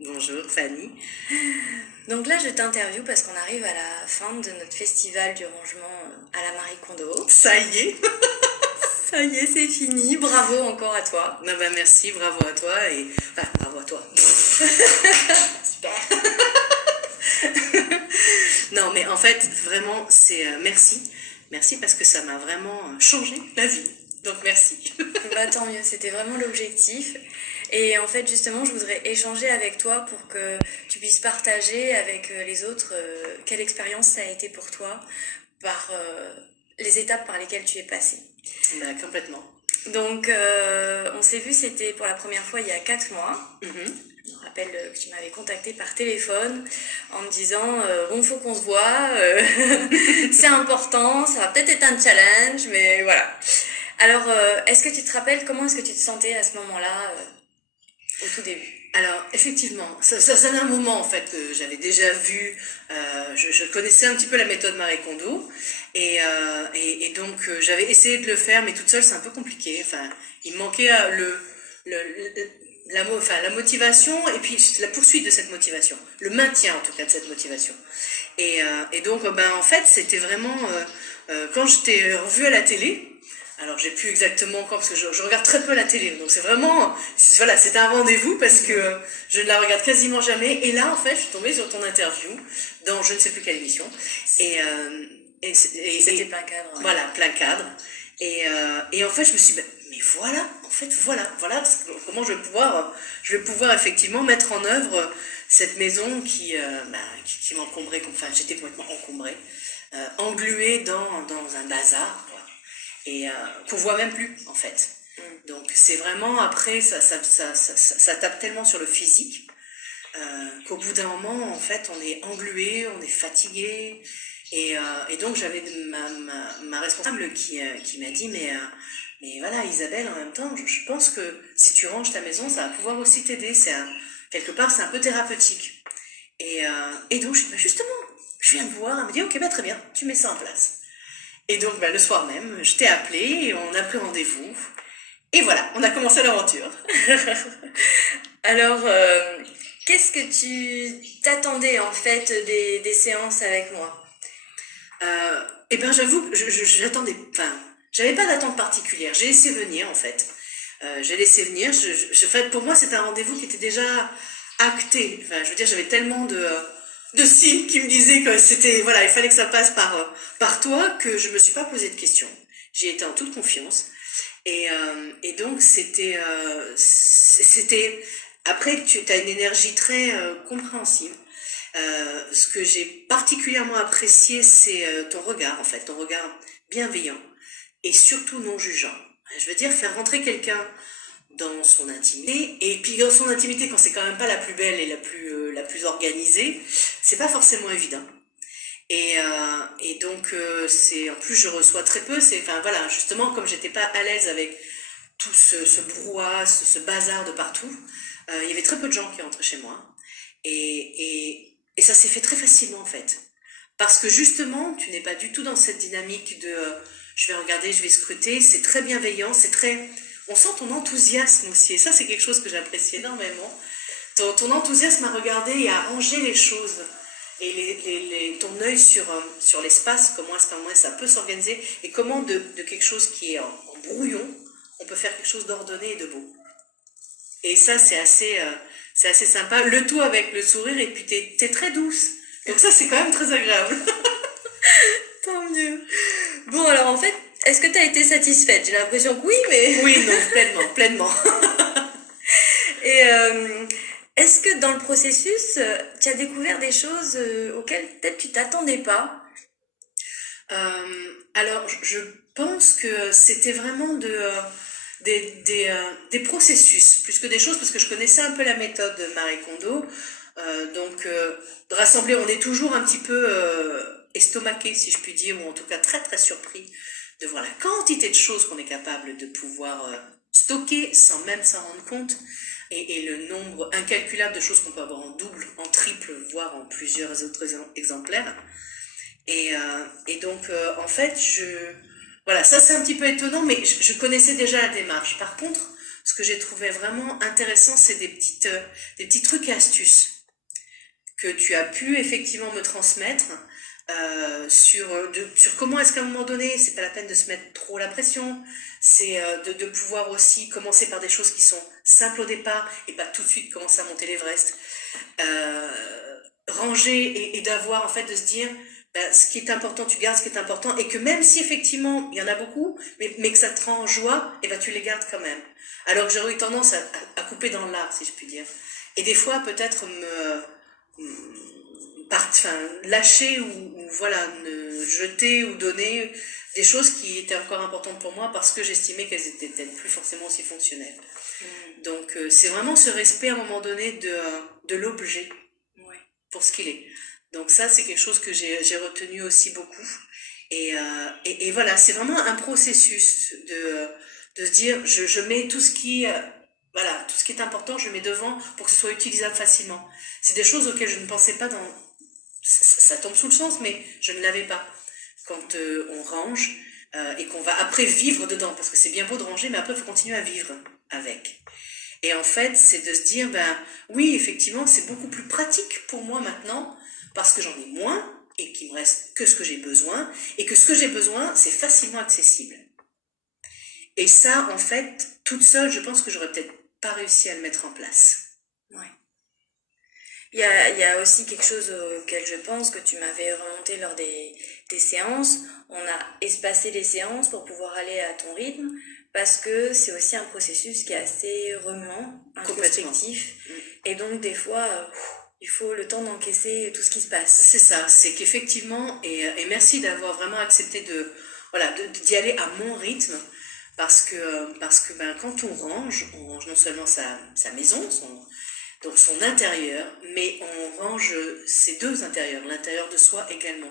Bonjour Fanny. Donc là, je t'interviewe parce qu'on arrive à la fin de notre festival du rangement à la Marie Kondo. Ça y est. Ça y est, c'est fini. Bravo encore à toi. Non ben merci, bravo à toi et enfin bravo à toi. Super. Non mais en fait vraiment c'est merci parce que ça m'a vraiment changé la vie. Donc merci. Bah tant mieux, c'était vraiment l'objectif. Et en fait, justement, je voudrais échanger avec toi pour que tu puisses partager avec les autres quelle expérience ça a été pour toi par les étapes par lesquelles tu es passé. Bah complètement. Donc, on s'est vu, c'était pour la première fois il y a 4 mois. Je me rappelle que tu m'avais contacté par téléphone en me disant bon, faut qu'on se voit, c'est important, ça va peut-être être un challenge, mais voilà. Alors, est-ce que tu te rappelles comment est-ce que tu te sentais à ce moment-là, au tout début? Alors effectivement, ça c'est un moment en fait que j'avais déjà vu, je connaissais un petit peu la méthode Marie Kondo et donc j'avais essayé de le faire mais toute seule c'est un peu compliqué, enfin il me manquait la motivation et puis la poursuite de cette motivation, le maintien en tout cas de cette motivation. Et donc ben, en fait c'était vraiment quand je t'ai revu à la télé. Alors j'ai plus exactement quand parce que je regarde très peu la télé, donc c'est vraiment voilà, c'était un rendez-vous parce que je ne la regarde quasiment jamais. Et là en fait je suis tombée sur ton interview dans je ne sais plus quelle émission C'était plein cadre. Ouais. Voilà, plein cadre. Et en fait je me suis dit, mais voilà, en fait voilà comment je vais pouvoir effectivement mettre en œuvre cette maison qui m'encombrait, enfin j'étais complètement encombrée, engluée dans un bazar. Et qu'on voit même plus en fait. Donc c'est vraiment après ça tape tellement sur le physique qu'au bout d'un moment en fait on est englué, on est fatigué et donc j'avais ma responsable qui m'a dit mais voilà Isabelle en même temps je pense que si tu ranges ta maison ça va pouvoir aussi t'aider, quelque part c'est un peu thérapeutique et donc je dis bah, justement je viens de voir, elle me dit ok bah très bien tu mets ça en place. Et donc, bah, le soir même, je t'ai appelé et on a pris rendez-vous. Et voilà, on a commencé l'aventure. Alors, qu'est-ce que tu t'attendais en fait des séances avec moi? Eh ben, j'avoue que j'attendais, enfin, j'avais pas d'attente particulière. J'ai laissé venir, en fait. J'ai laissé venir. Fait, pour moi, c'était un rendez-vous qui était déjà acté. Enfin, je veux dire, j'avais tellement de signes qui me disaient que c'était, voilà, il fallait que ça passe par toi que je me suis pas posé de questions. J'ai été en toute confiance. Et donc, c'était, après, tu as une énergie très compréhensive. Ce que j'ai particulièrement apprécié, c'est ton regard, en fait, ton regard bienveillant et surtout non jugeant. Je veux dire, faire rentrer quelqu'un dans son intimité, et puis dans son intimité, quand c'est quand même pas la plus belle et la plus organisée, c'est pas forcément évident. Et donc, en plus, je reçois très peu, enfin voilà, justement, comme j'étais pas à l'aise avec tout ce brouhaha, ce bazar de partout, il y avait très peu de gens qui rentraient chez moi. Et ça s'est fait très facilement en fait. Parce que justement, tu n'es pas du tout dans cette dynamique de je vais regarder, je vais scruter, c'est très bienveillant, c'est très... On sent ton enthousiasme aussi, et ça c'est quelque chose que j'apprécie énormément. Ton enthousiasme à regarder et à ranger les choses, et ton œil sur l'espace, comment est-ce que ça peut s'organiser, et comment de quelque chose qui est en brouillon, on peut faire quelque chose d'ordonné et de beau. Et ça, c'est assez sympa. Le tout avec le sourire, et puis t'es très douce. Donc ça, c'est quand même très agréable. Tant mieux. Bon, alors en fait, est-ce que tu as été satisfaite? J'ai l'impression que oui, mais... Oui, non, pleinement. Et est-ce que dans le processus, tu as découvert des choses auxquelles peut-être tu t'attendais pas? Alors, je pense que c'était vraiment des processus, plus que des choses, parce que je connaissais un peu la méthode de Marie Kondo. Donc, de rassembler, on est toujours un petit peu estomaqué, si je puis dire, ou en tout cas très très surpris de voir la quantité de choses qu'on est capable de pouvoir stocker sans même s'en rendre compte, et le nombre incalculable de choses qu'on peut avoir en double, en triple, voire en plusieurs autres exemplaires. Et donc, en fait, voilà, ça c'est un petit peu étonnant, mais je connaissais déjà la démarche. Par contre, ce que j'ai trouvé vraiment intéressant, c'est des petits trucs et astuces que tu as pu effectivement me transmettre sur comment est-ce qu'à un moment donné, c'est pas la peine de se mettre trop la pression, c'est de pouvoir aussi commencer par des choses qui sont simples au départ et pas tout de suite commencer à monter l'Everest. Ranger et d'avoir en fait de se dire ben, ce qui est important, tu gardes ce qui est important et que même si effectivement il y en a beaucoup, mais que ça te rend joie, et ben tu les gardes quand même. Alors que j'aurais eu tendance à couper dans l'art, si je puis dire. Et des fois peut-être lâcher ou voilà, jeter ou donner des choses qui étaient encore importantes pour moi parce que j'estimais qu'elles étaient peut-être plus forcément aussi fonctionnelles. Donc c'est vraiment ce respect à un moment donné de l'objet pour ce qu'il est. Donc ça c'est quelque chose que j'ai retenu aussi beaucoup. Et voilà, c'est vraiment un processus de se dire je mets tout ce qui voilà, tout ce qui est important, je mets devant pour que ce soit utilisable facilement. C'est des choses auxquelles je ne pensais pas ça tombe sous le sens, mais je ne l'avais pas. Quand on range et qu'on va après vivre dedans, parce que c'est bien beau de ranger, mais après il faut continuer à vivre avec. Et en fait, c'est de se dire, ben oui, effectivement, c'est beaucoup plus pratique pour moi maintenant, parce que j'en ai moins, et qu'il me reste que ce que j'ai besoin, et que ce que j'ai besoin, c'est facilement accessible. Et ça, en fait, toute seule, je pense que j'aurais peut-être pas réussi à le mettre en place. Ouais. Il y a aussi quelque chose auquel je pense que tu m'avais remonté lors des séances. On a espacé les séances pour pouvoir aller à ton rythme parce que c'est aussi un processus qui est assez remuant, introspectif. Et donc des fois, il faut le temps d'encaisser tout ce qui se passe. C'est ça, c'est qu'effectivement, et merci d'avoir vraiment accepté d'y aller à mon rythme. Parce que ben, quand on range non seulement sa maison, donc son intérieur, mais on range ses deux intérieurs, l'intérieur de soi également.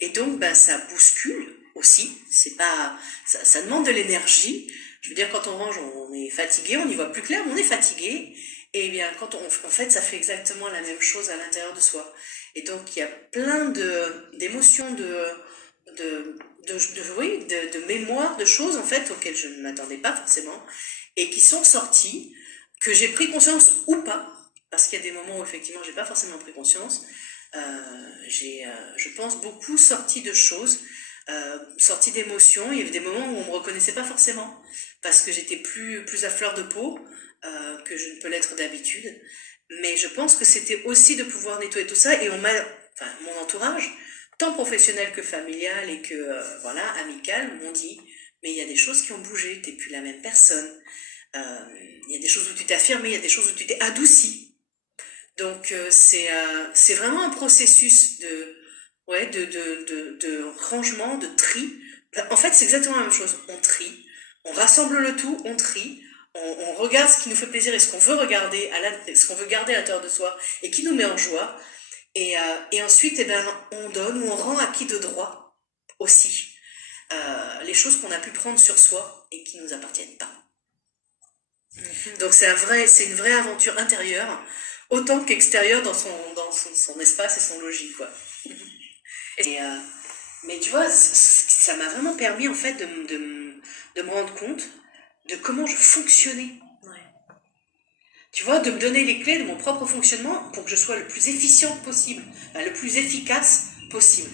Et donc ben, ça bouscule aussi, c'est pas, ça demande de l'énergie. Je veux dire, quand on range, on est fatigué, on y voit plus clair, mais on est fatigué. Et bien, en fait, ça fait exactement la même chose à l'intérieur de soi. Et donc, il y a plein d'émotions, de mémoire, de choses en fait auxquelles je ne m'attendais pas forcément et qui sont sorties, que j'ai pris conscience ou pas, parce qu'il y a des moments où effectivement j'ai pas forcément pris conscience. Je pense, beaucoup sorti de choses, sorti d'émotions. Il y avait des moments où on me reconnaissait pas forcément, parce que j'étais plus à fleur de peau que je ne peux l'être d'habitude. Mais je pense que c'était aussi de pouvoir nettoyer tout ça, et mon entourage, tant professionnel que familial et que amical, m'ont dit mais il y a des choses qui ont bougé, t'es plus la même personne. Il y a des choses où tu t'es affirmé, il y a des choses où tu t'es adouci. Donc c'est vraiment un processus de rangement, de tri. En fait, c'est exactement la même chose. On trie, on rassemble le tout, on trie, on regarde ce qui nous fait plaisir et ce qu'on veut regarder, ce qu'on veut garder à l'intérieur de soi et qui nous met en joie. Et ensuite, eh ben, on donne ou on rend acquis de droit aussi les choses qu'on a pu prendre sur soi et qui ne nous appartiennent pas. Donc c'est une vraie aventure intérieure, autant qu'extérieure dans son espace et son logis, quoi. Mais tu vois, ça m'a vraiment permis en fait de me rendre compte de comment je fonctionnais. Tu vois, de me donner les clés de mon propre fonctionnement pour que je sois le plus efficient possible, le plus efficace possible.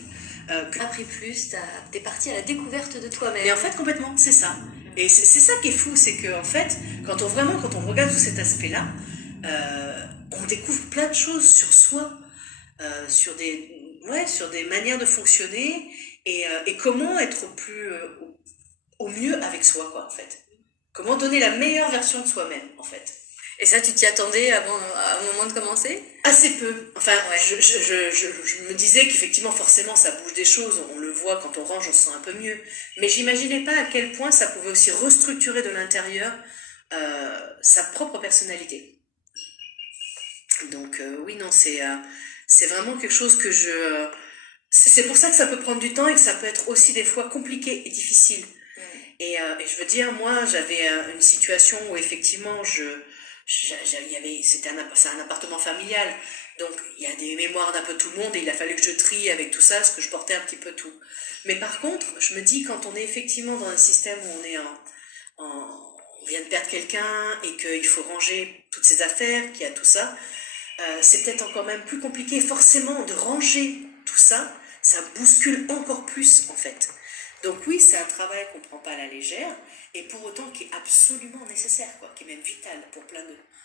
Appris plus, t'es partie à la découverte de toi-même. Mais en fait, complètement, c'est ça. Et c'est ça qui est fou, c'est que en fait, quand on regarde tout cet aspect-là, on découvre plein de choses sur soi, sur des manières de fonctionner et comment être au mieux avec soi, quoi, en fait. Comment donner la meilleure version de soi-même, en fait. Et ça, tu t'y attendais au moment de commencer? Assez peu. Enfin, je me disais qu'effectivement, forcément, ça bouge des choses. On le voit, quand on range, on se sent un peu mieux. Mais j'imaginais pas à quel point ça pouvait aussi restructurer de l'intérieur sa propre personnalité. Donc, oui, non, c'est vraiment quelque chose que c'est pour ça que ça peut prendre du temps et que ça peut être aussi des fois compliqué et difficile. Et je veux dire, moi, j'avais une situation où effectivement, c'est un appartement familial, donc il y a des mémoires d'un peu tout le monde et il a fallu que je trie avec tout ça, parce que je portais un petit peu tout. Mais par contre, je me dis, quand on est effectivement dans un système où on est vient de perdre quelqu'un et qu'il faut ranger toutes ses affaires, qu'il y a tout ça, c'est peut-être encore même plus compliqué. Forcément, de ranger tout ça, ça bouscule encore plus en fait. Donc oui, c'est un travail qu'on ne prend pas à la légère, et pour autant qui est absolument nécessaire, quoi, qui est même vital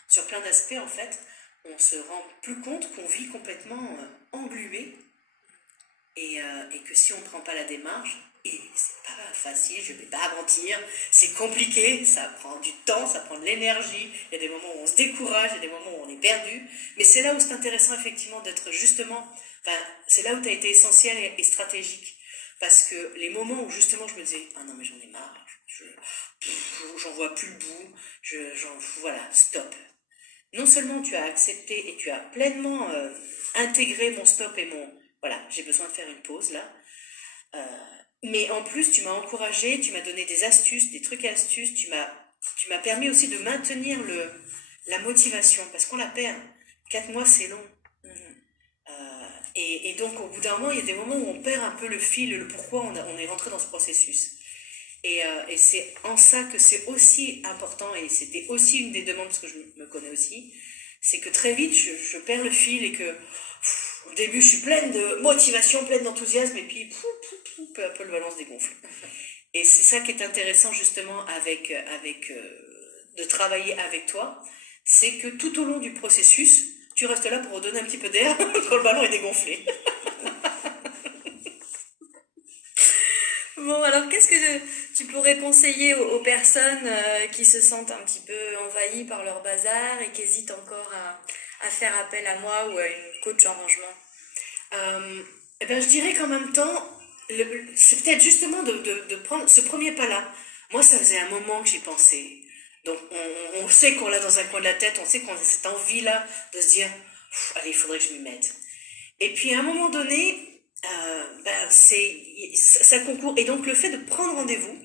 sur plein d'aspects en fait. On se rend plus compte qu'on vit complètement englué, et que si on ne prend pas la démarche, et c'est pas facile, je ne vais pas mentir, c'est compliqué, ça prend du temps, ça prend de l'énergie, il y a des moments où on se décourage, il y a des moments où on est perdu, mais c'est là où c'est intéressant effectivement d'être justement, c'est là où tu as été essentiel et stratégique, parce que les moments où justement je me disais, ah non mais j'en ai marre, j'en vois plus le bout, voilà, stop. Non seulement tu as accepté et tu as pleinement intégré mon stop et voilà, j'ai besoin de faire une pause là, mais en plus tu m'as encouragé, tu m'as donné des astuces, des trucs et astuces, tu m'as permis aussi de maintenir la motivation, parce qu'on la perd. 4 mois c'est long. Et donc au bout d'un moment, il y a des moments où on perd un peu le fil, le pourquoi on est rentré dans ce processus. Et c'est en ça que c'est aussi important, et c'était aussi une des demandes, parce que je me connais aussi, c'est que très vite je perds le fil, et que au début je suis pleine de motivation, pleine d'enthousiasme, et puis peu à peu le ballon se dégonfle. Et c'est ça qui est intéressant justement de travailler avec toi, c'est que tout au long du processus, tu restes là pour redonner un petit peu d'air quand le ballon est dégonflé. Bon, alors qu'est-ce que tu pourrais conseiller aux personnes qui se sentent un petit peu envahies par leur bazar et qui hésitent encore à faire appel à moi ou à une coach en rangement? Je dirais qu'en même temps, c'est peut-être justement de prendre ce premier pas-là. Moi, ça faisait un moment que j'y pensais. Donc, on sait qu'on l'a dans un coin de la tête, on sait qu'on a cette envie-là de se dire, allez, il faudrait que je m'y mette. Et puis, à un moment donné, ça concourt. Et donc, le fait de prendre rendez-vous,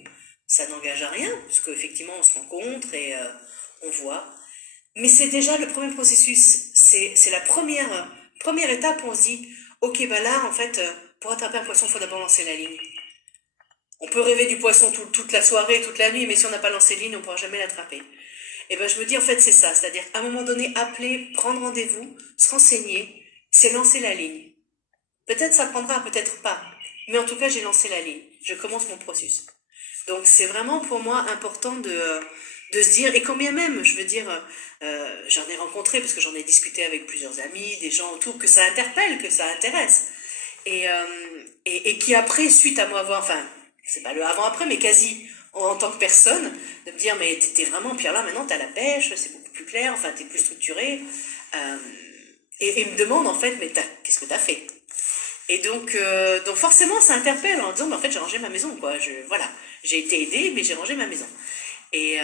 ça n'engage à rien, parce qu'effectivement, on se rencontre et on voit. Mais c'est déjà le premier processus. C'est la première étape où on se dit, ok, là, en fait, pour attraper un poisson, il faut d'abord lancer la ligne. On peut rêver du poisson toute la soirée, toute la nuit, mais si on n'a pas lancé la ligne, on ne pourra jamais l'attraper. Et je me dis, en fait, c'est ça. C'est-à-dire, à un moment donné, appeler, prendre rendez-vous, se renseigner, c'est lancer la ligne. Peut-être ça prendra, peut-être pas. Mais en tout cas, j'ai lancé la ligne. Je commence mon processus. Donc, c'est vraiment pour moi important de se dire, et combien même, je veux dire, j'en ai rencontré, parce que j'en ai discuté avec plusieurs amis, des gens autour, que ça interpelle, que ça intéresse. Et qui après, suite à moi avoir, enfin, c'est pas le avant-après, mais quasi en tant que personne, de me dire, mais t'es vraiment, Pierre, là, maintenant, t'as la pêche, c'est beaucoup plus clair, enfin, t'es plus structuré. Et me demande, en fait, mais qu'est-ce que t'as fait? Et donc forcément, ça interpelle en disant, mais en fait, j'ai rangé ma maison, quoi. Voilà, j'ai été aidée, mais j'ai rangé ma maison. Et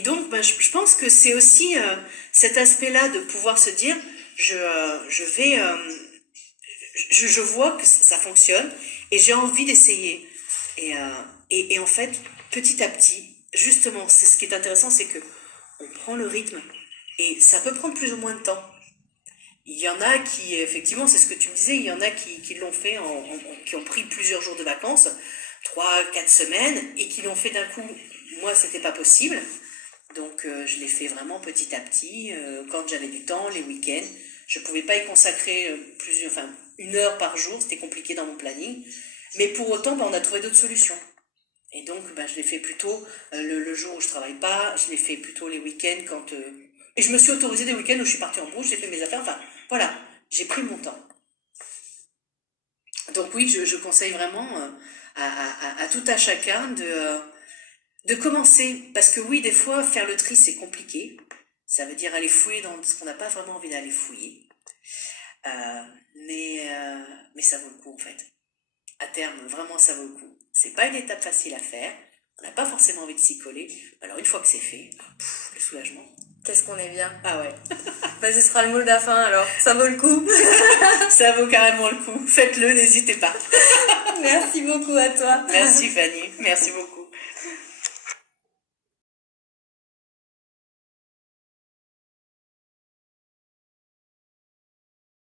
donc, je pense que c'est aussi cet aspect-là de pouvoir se dire, je vois que ça fonctionne et j'ai envie d'essayer. Et en fait, petit à petit, justement, c'est ce qui est intéressant, c'est que on prend le rythme et ça peut prendre plus ou moins de temps. Il y en a qui, effectivement, c'est ce que tu me disais, il y en a qui l'ont fait, qui ont pris plusieurs jours de vacances, 3-4 semaines, et qui l'ont fait d'un coup. Moi, c'était pas possible. Donc, je l'ai fait vraiment petit à petit, quand j'avais du temps, les week-ends. Je ne pouvais pas y consacrer 1 heure par jour, c'était compliqué dans mon planning. Mais pour autant, on a trouvé d'autres solutions. Et donc, je l'ai fait plutôt le jour où je ne travaille pas, je l'ai fait plutôt les week-ends quand... Et je me suis autorisée des week-ends où je suis partie en brousse, j'ai fait mes affaires, enfin, voilà, j'ai pris mon temps. Donc oui, je conseille vraiment à tout à chacun de commencer. Parce que oui, des fois, faire le tri, c'est compliqué. Ça veut dire aller fouiller dans ce qu'on n'a pas vraiment envie d'aller fouiller. Mais ça vaut le coup, en fait. À terme, vraiment, ça vaut le coup. C'est pas une étape facile à faire. On n'a pas forcément envie de s'y coller. Alors, une fois que c'est fait, le soulagement. Qu'est-ce qu'on est bien. Ah ouais. Ce sera le mot de la fin, alors. Ça vaut le coup. Ça vaut carrément le coup. Faites-le, n'hésitez pas. Merci beaucoup à toi. Merci Fanny, merci beaucoup.